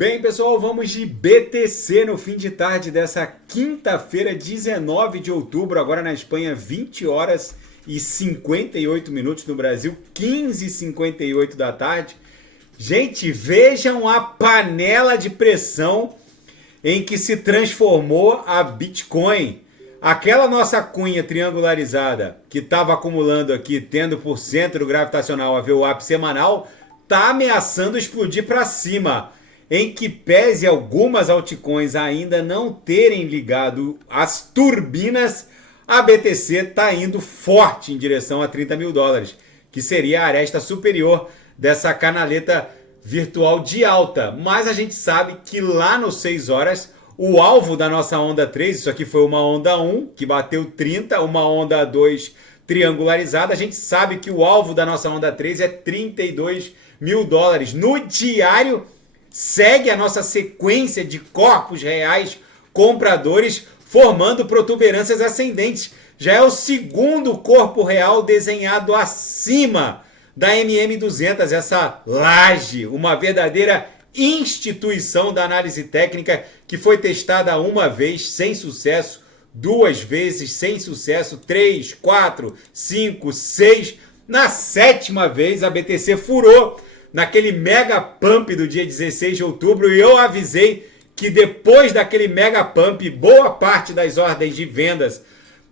Bem, pessoal, vamos de BTC no fim de tarde dessa quinta-feira, 19 de outubro, agora na Espanha, 20 horas e 58 minutos, no Brasil, 15h58 da tarde. Gente, vejam a panela de pressão em que se transformou a Bitcoin. Aquela nossa cunha triangularizada que estava acumulando aqui, tendo por centro gravitacional a VWAP semanal, está ameaçando explodir para cima. Em que pese algumas altcoins ainda não terem ligado as turbinas, a BTC está indo forte em direção a 30 mil dólares, que seria a aresta superior dessa canaleta virtual de alta. Mas a gente sabe que lá no 6 horas, o alvo da nossa onda 3, isso aqui foi uma onda 1, que bateu 30, uma onda 2 triangularizada. A gente sabe que o alvo da nossa onda 3 é 32 mil dólares. No diário, segue a nossa sequência de corpos reais compradores formando protuberâncias ascendentes. Já é o segundo corpo real desenhado acima da MM200, essa laje, uma verdadeira instituição da análise técnica que foi testada uma vez sem sucesso, duas vezes sem sucesso, 3, 4, 5, 6. Na sétima vez a BTC furou naquele mega pump do dia 16 de outubro, e eu avisei que depois daquele mega pump, boa parte das ordens de vendas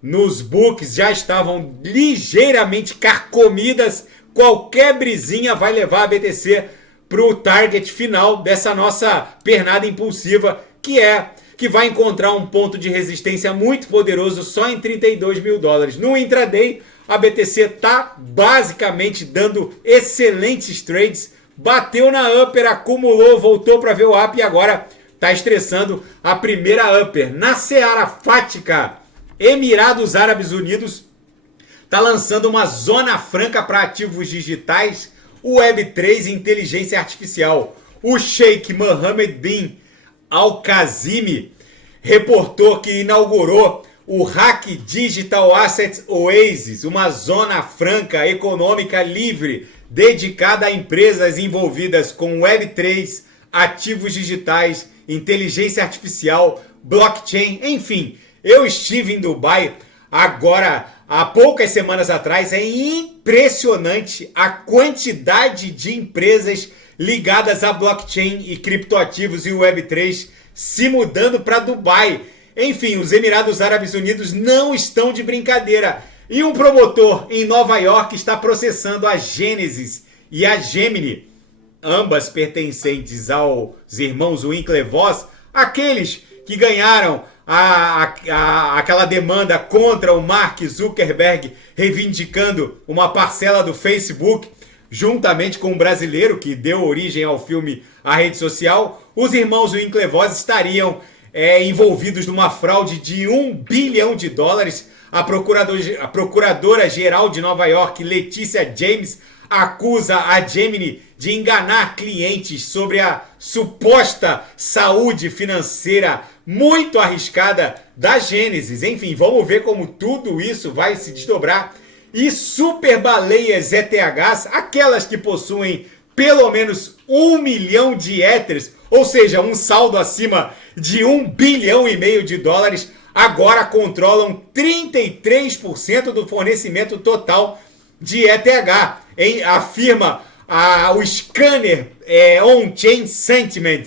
nos books já estavam ligeiramente carcomidas. Qualquer brisinha vai levar a BTC para o target final dessa nossa pernada impulsiva, que vai encontrar um ponto de resistência muito poderoso só em 32 mil dólares. No intraday, a BTC está basicamente dando excelentes trades, bateu na upper, acumulou, voltou para VWAP e agora está estressando a primeira upper. Na seara fática, Emirados Árabes Unidos está lançando uma zona franca para ativos digitais, Web3 e inteligência artificial. O Sheikh Mohammed bin Al-Qasimi reportou que inaugurou o Hack Digital Assets Oasis, uma zona franca econômica livre dedicada a empresas envolvidas com Web3, ativos digitais, inteligência artificial, blockchain, enfim. Eu estive em Dubai agora há poucas semanas atrás. É impressionante a quantidade de empresas ligadas a blockchain e criptoativos e Web3 se mudando para Dubai. Enfim, os Emirados Árabes Unidos não estão de brincadeira. E um promotor em Nova York está processando a Genesis e a Gemini, ambas pertencentes aos irmãos Winklevoss, aqueles que ganharam aquela demanda contra o Mark Zuckerberg, reivindicando uma parcela do Facebook, juntamente com um brasileiro que deu origem ao filme A Rede Social. Os irmãos Winklevoss estariam envolvidos numa fraude de 1 bilhão de dólares. A procuradora-geral de Nova York, Letícia James, acusa a Gemini de enganar clientes sobre a suposta saúde financeira muito arriscada da Gênesis. Enfim, vamos ver como tudo isso vai se desdobrar. E super baleias ETHs, aquelas que possuem pelo menos 1 milhão de Ethers, ou seja, um saldo acima de 1,5 bilhão de dólares, agora controlam 33% do fornecimento total de ETH, afirma o scanner On-Chain Sentiment.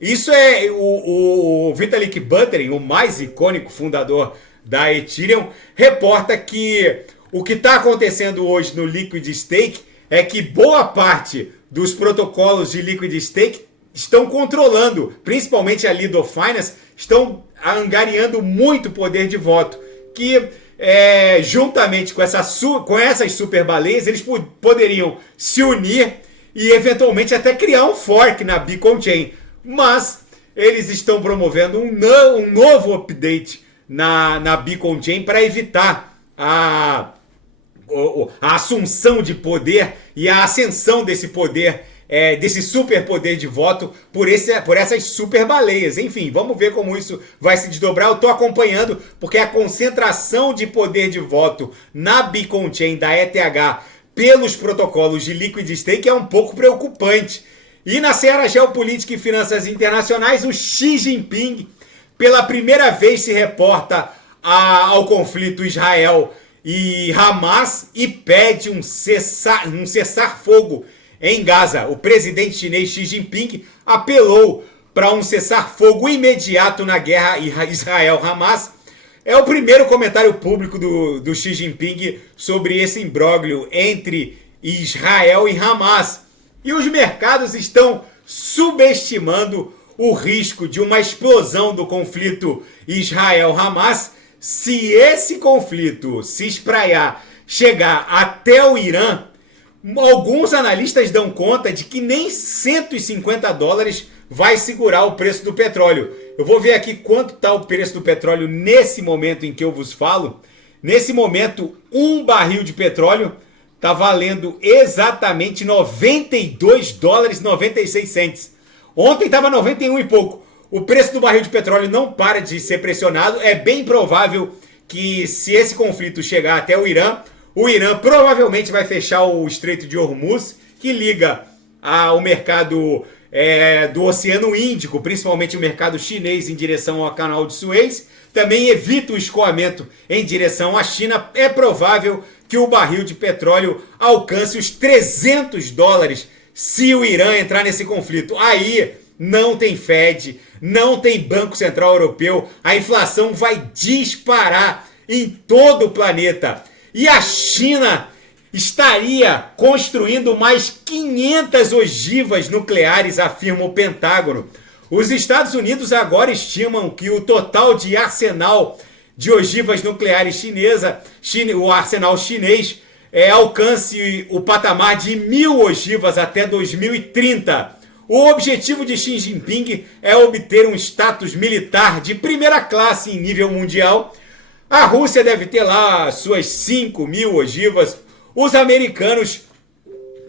Isso é o Vitalik Buterin, o mais icônico fundador da Ethereum, reporta que o que está acontecendo hoje no Liquid Stake é que boa parte dos protocolos de Liquid Stake estão controlando, principalmente a Lido Finance, estão angariando muito poder de voto, que juntamente com essas super baleias, eles poderiam se unir e eventualmente até criar um fork na Beacon Chain. Mas eles estão promovendo um novo update na Beacon Chain para evitar a assunção de poder e a ascensão desse poder, desse super poder de voto por essas super baleias. Enfim, vamos ver como isso vai se desdobrar. Eu estou acompanhando porque a concentração de poder de voto na Beacon Chain da ETH pelos protocolos de Liquid Stake é um pouco preocupante. E na seara geopolítica e finanças internacionais, o Xi Jinping, pela primeira vez, se reporta ao conflito Israel e Hamas e pede um cessar-fogo em Gaza. O presidente chinês Xi Jinping apelou para um cessar-fogo imediato na guerra Israel-Hamas. É o primeiro comentário público do Xi Jinping sobre esse imbróglio entre Israel e Hamas. E os mercados estão subestimando o risco de uma explosão do conflito Israel-Hamas se esse conflito se espraiar, chegar até o Irã. Alguns analistas dão conta de que nem $150 vai segurar o preço do petróleo. Eu vou ver aqui quanto está o preço do petróleo nesse momento em que eu vos falo. Nesse momento, um barril de petróleo está valendo exatamente $92,96. Ontem estava 91 e pouco. O preço do barril de petróleo não para de ser pressionado. É bem provável que, se esse conflito chegar até o Irã provavelmente vai fechar o Estreito de Hormuz, que liga ao mercado do Oceano Índico, principalmente o mercado chinês em direção ao Canal de Suez. Também evita o escoamento em direção à China. É provável que o barril de petróleo alcance os $300 se o Irã entrar nesse conflito. Aí não tem Fed, não tem Banco Central Europeu, a inflação vai disparar em todo o planeta. E a China estaria construindo mais 500 ogivas nucleares, afirma o Pentágono. Os Estados Unidos agora estimam que o total de arsenal de ogivas nucleares o arsenal chinês, alcance o patamar de 1.000 ogivas até 2030. O objetivo de Xi Jinping é obter um status militar de primeira classe em nível mundial. A Rússia deve ter lá suas 5.000 ogivas. Os americanos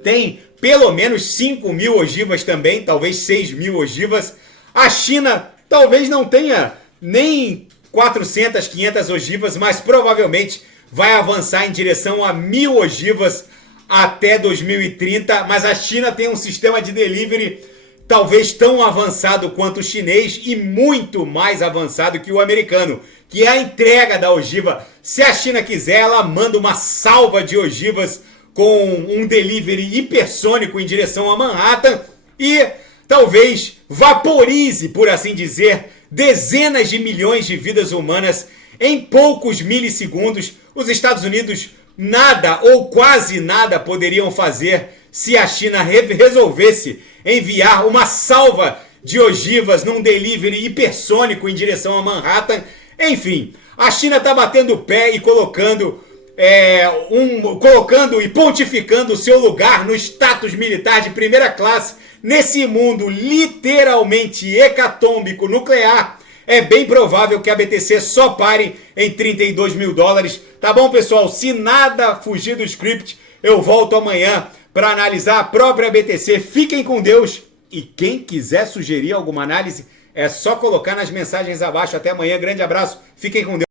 têm pelo menos 5.000 ogivas também, talvez 6.000 ogivas. A China talvez não tenha nem 400, 500 ogivas, mas provavelmente vai avançar em direção a 1.000 ogivas até 2030, mas a China tem um sistema de delivery talvez tão avançado quanto o chinês e muito mais avançado que o americano, que é a entrega da ogiva. Se a China quiser, ela manda uma salva de ogivas com um delivery hipersônico em direção a Manhattan e talvez vaporize, por assim dizer, dezenas de milhões de vidas humanas em poucos milissegundos. Os Estados Unidos nada ou quase nada poderiam fazer se a China resolvesse enviar uma salva de ogivas num delivery hipersônico em direção a Manhattan. Enfim, a China está batendo o pé e colocando e pontificando o seu lugar no status militar de primeira classe nesse mundo literalmente hecatômbico nuclear. É bem provável que a BTC só pare em $32.000. Tá bom, pessoal? Se nada fugir do script, eu volto amanhã para analisar a própria BTC. Fiquem com Deus. E quem quiser sugerir alguma análise, é só colocar nas mensagens abaixo. Até amanhã. Grande abraço. Fiquem com Deus.